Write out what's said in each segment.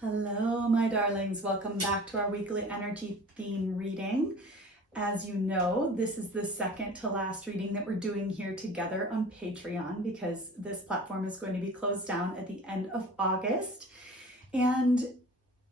Hello, my darlings. Welcome back to our weekly energy theme reading. As you know, this is the second to last reading that we're doing here together on Patreon because this platform is going to be closed down at the end of August. And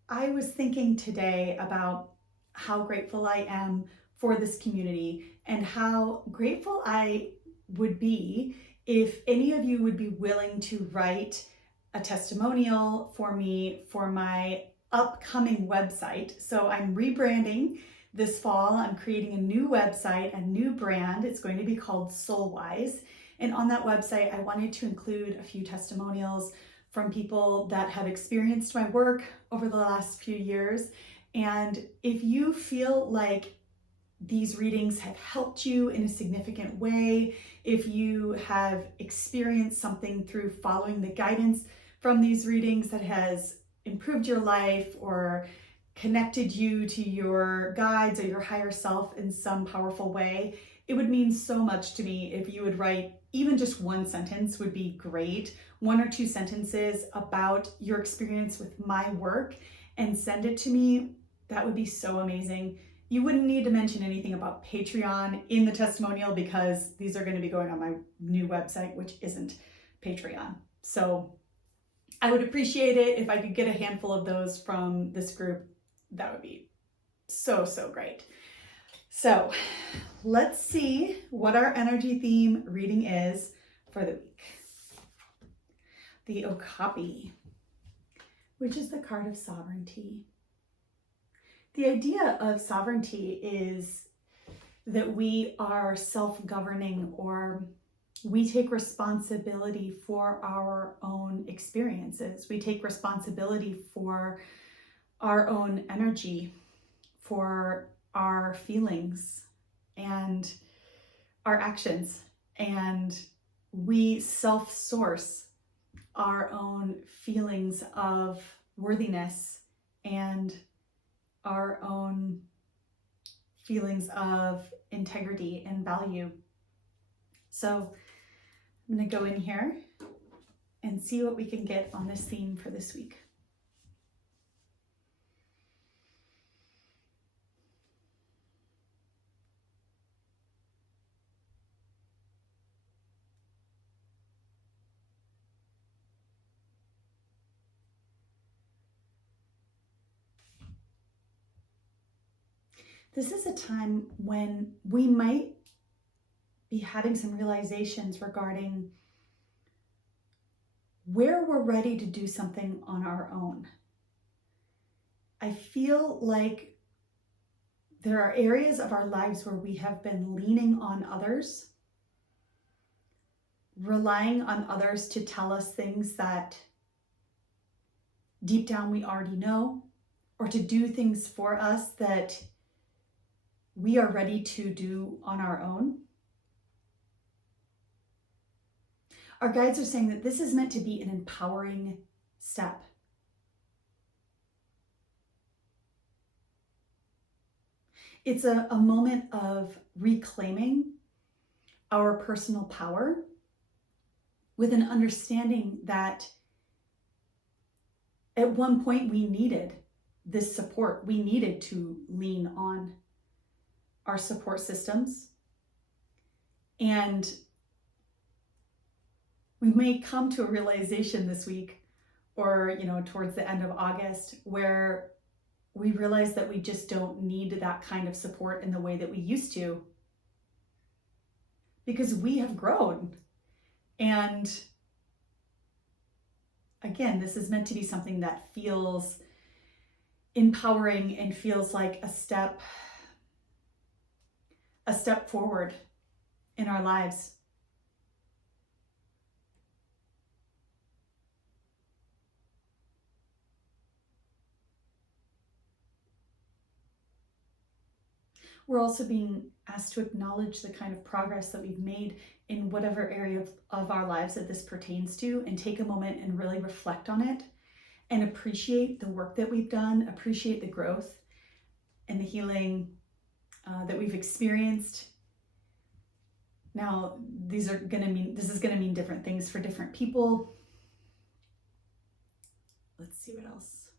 I was thinking today about how grateful I am for this community and how grateful I would be if any of you would be willing to write a testimonial for me for my upcoming website. So I'm rebranding this fall. I'm creating a new website, a new brand. It's going to be called Soulwise. And on that website, I wanted to include a few testimonials from people that have experienced my work over the last few years. And if you feel like these readings have helped you in a significant way, if you have experienced something through following the guidance from these readings that has improved your life or connected you to your guides or your higher self in some powerful way, it would mean so much to me if you would write even just one sentence would be great. 1 or 2 sentences about your experience with my work and send it to me. That would be so amazing. You wouldn't need to mention anything about Patreon in the testimonial because these are going to be going on my new website, which isn't Patreon. So I would appreciate it if I could get a handful of those from this group. That would be so great. So let's see what our energy theme reading is for the week. The Okapi, which is the card of sovereignty. The idea of sovereignty is that we are self-governing, or we take responsibility for our own experiences. We take responsibility for our own energy, for our feelings and our actions. And we self-source our own feelings of worthiness and our own feelings of integrity and value. So I'm going to go in here and see what we can get on this theme for this week. This is a time when we might be having some realizations regarding where we're ready to do something on our own. I feel like there are areas of our lives where we have been leaning on others, relying on others to tell us things that deep down we already know, or to do things for us that we are ready to do on our own. Our guides are saying that this is meant to be an empowering step. It's a moment of reclaiming our personal power with an understanding that at one point we needed this support. We needed to lean on our support systems. And we may come to a realization this week or, towards the end of August where we realize that we just don't need that kind of support in the way that we used to because we have grown. And again, this is meant to be something that feels empowering and feels like a step forward in our lives. We're also being asked to acknowledge the kind of progress that we've made in whatever area of our lives that this pertains to, and take a moment and really reflect on it and appreciate the work that we've done, appreciate the growth and the healing that we've experienced. Now, this is going to mean different things for different people. Let's see what else.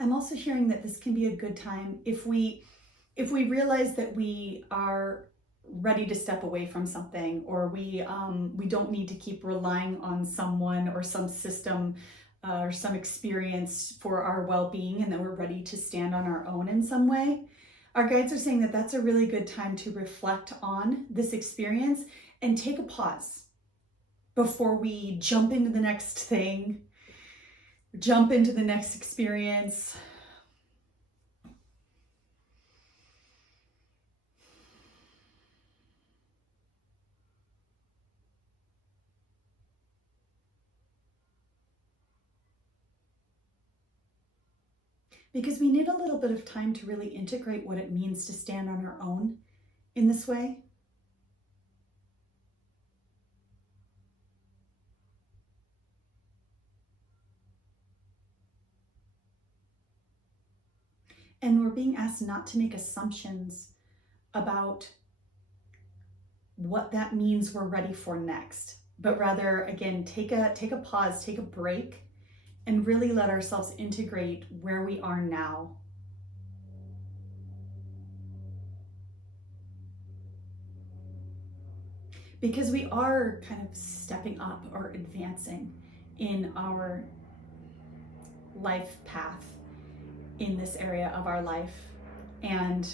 I'm also hearing that this can be a good time if we realize that we are ready to step away from something, or we don't need to keep relying on someone or some system or some experience for our well-being, and that we're ready to stand on our own in some way. Our guides are saying that that's a really good time to reflect on this experience and take a pause before we jump into the next thing, jump into the next experience. Because we need a little bit of time to really integrate what it means to stand on our own in this way. And we're being asked not to make assumptions about what that means we're ready for next, but rather, again, take a pause, take a break, and really let ourselves integrate where we are now. Because we are kind of stepping up or advancing in our life path in this area of our life. And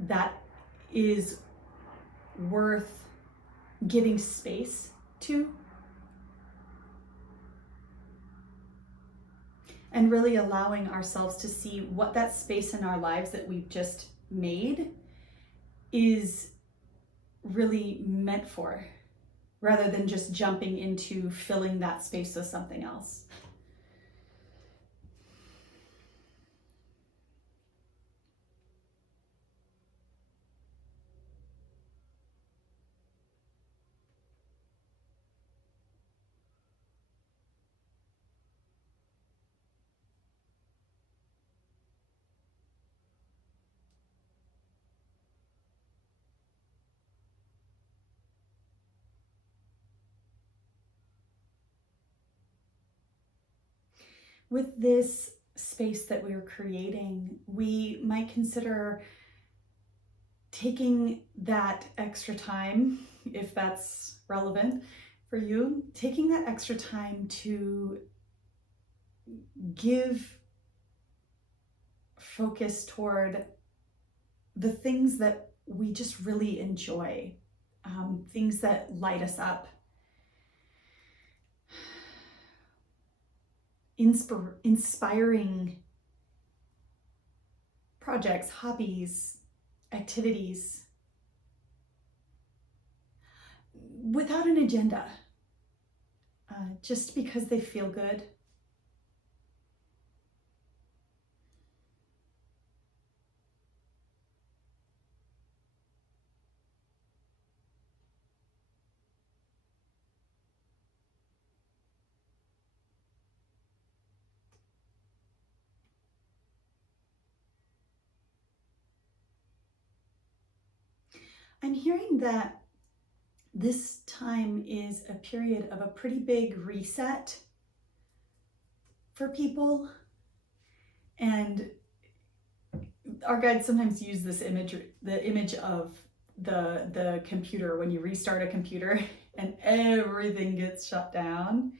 that is worth giving space to, and really allowing ourselves to see what that space in our lives that we've just made is really meant for, rather than just jumping into filling that space with something else. With this space that we're creating, we might consider taking that extra time, if that's relevant for you, taking that extra time to give focus toward the things that we just really enjoy, things that light us up. Inspiring projects, hobbies, activities, without an agenda, just because they feel good. I'm hearing that this time is a period of a pretty big reset for people. And our guides sometimes use this image, the image of the computer, when you restart a computer and everything gets shut down.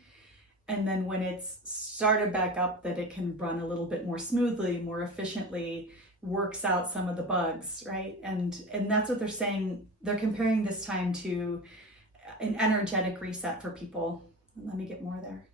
And then when it's started back up, that it can run a little bit more smoothly, more efficiently, works out some of the bugs, right? And that's what they're saying. They're comparing this time to an energetic reset for people. Let me get more there.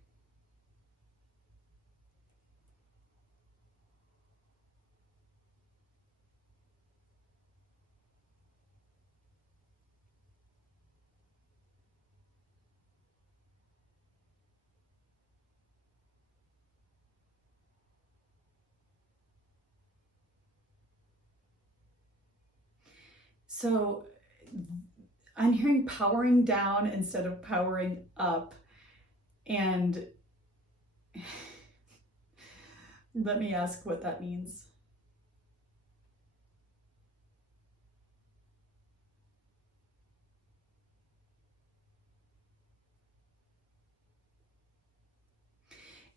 So I'm hearing powering down instead of powering up. And let me ask what that means.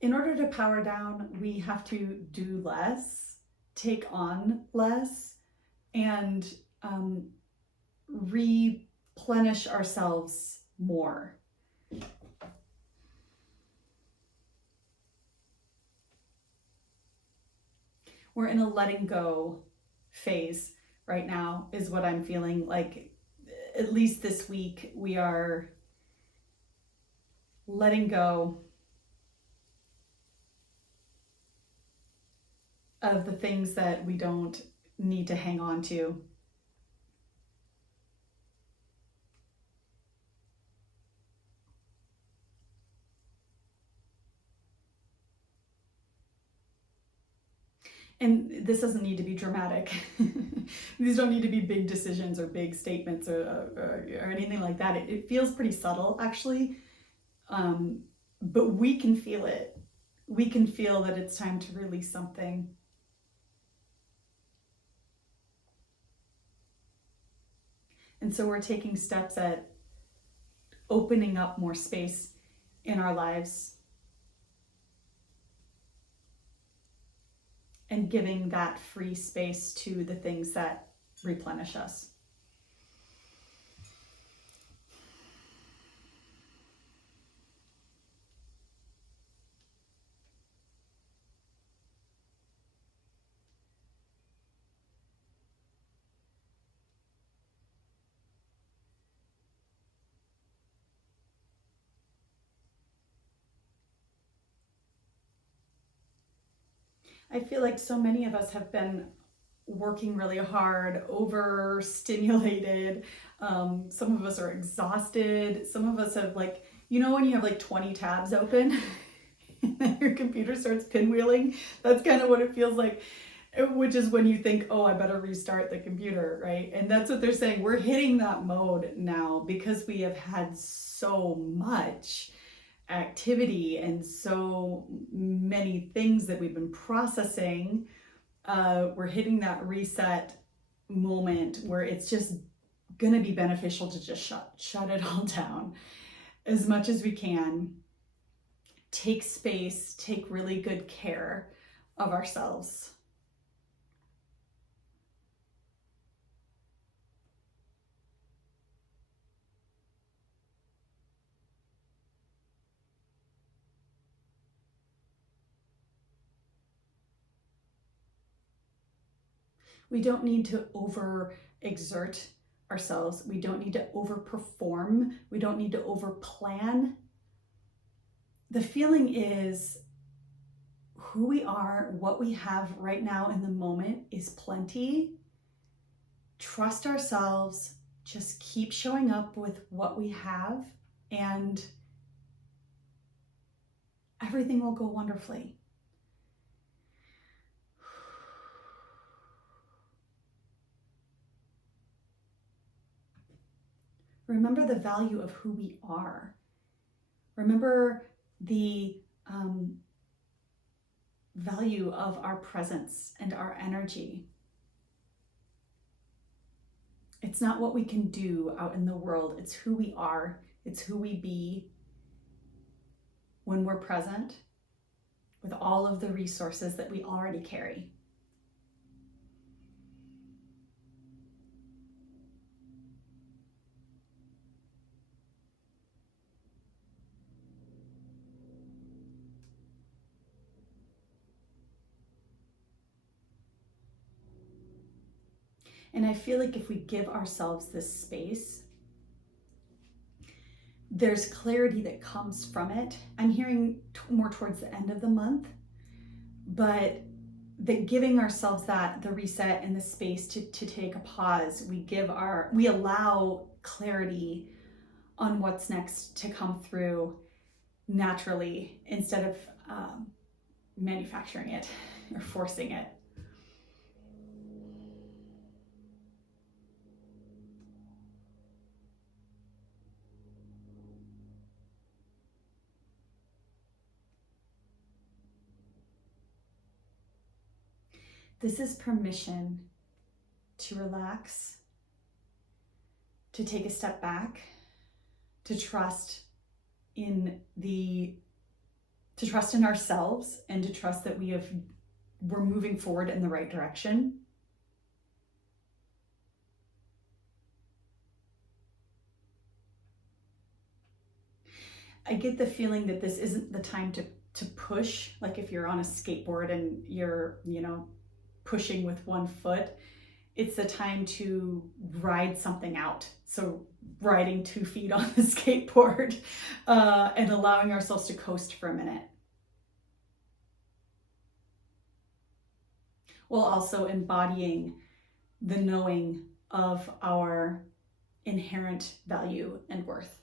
In order to power down, we have to do less, take on less, and replenish ourselves more. We're in a letting go phase right now, is what I'm feeling like. At least this week, we are letting go of the things that we don't need to hang on to. And this doesn't need to be dramatic. These don't need to be big decisions or big statements or anything like that. It feels pretty subtle, actually. But we can feel it. We can feel that it's time to release something. And so we're taking steps at opening up more space in our lives and giving that free space to the things that replenish us. I feel like so many of us have been working really hard, overstimulated. Some of us are exhausted. Some of us have, like, you know, when you have like 20 tabs open and then your computer starts pinwheeling, that's kind of what it feels like, which is when you think, oh, I better restart the computer, right? And that's what they're saying. We're hitting that mode now because we have had so much activity and so many things that we've been processing. We're hitting that reset moment where it's just going to be beneficial to just shut it all down as much as we can. Take space, take really good care of ourselves. We don't need to overexert ourselves. We don't need to overperform. We don't need to overplan. The feeling is who we are, what we have right now in the moment is plenty. Trust ourselves. Just keep showing up with what we have, and everything will go wonderfully. Remember the value of who we are. Remember the value of our presence and our energy. It's not what we can do out in the world. It's who we are. It's who we be when we're present with all of the resources that we already carry. And I feel like if we give ourselves this space, there's clarity that comes from it. I'm hearing more towards the end of the month, but that giving ourselves the reset and the space to take a pause, we allow clarity on what's next to come through naturally instead of manufacturing it or forcing it. This is permission to relax, to take a step back, to trust in the to trust in ourselves and to trust that we're moving forward in the right direction. I get the feeling that this isn't the time to push, like if you're on a skateboard and you're, pushing with one foot. It's the time to ride something out. So riding 2 feet on the skateboard and allowing ourselves to coast for a minute. While also embodying the knowing of our inherent value and worth.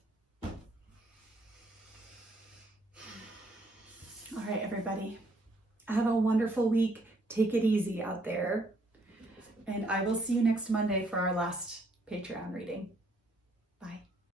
All right, everybody. Have a wonderful week. Take it easy out there. And I will see you next Monday for our last Patreon reading. Bye.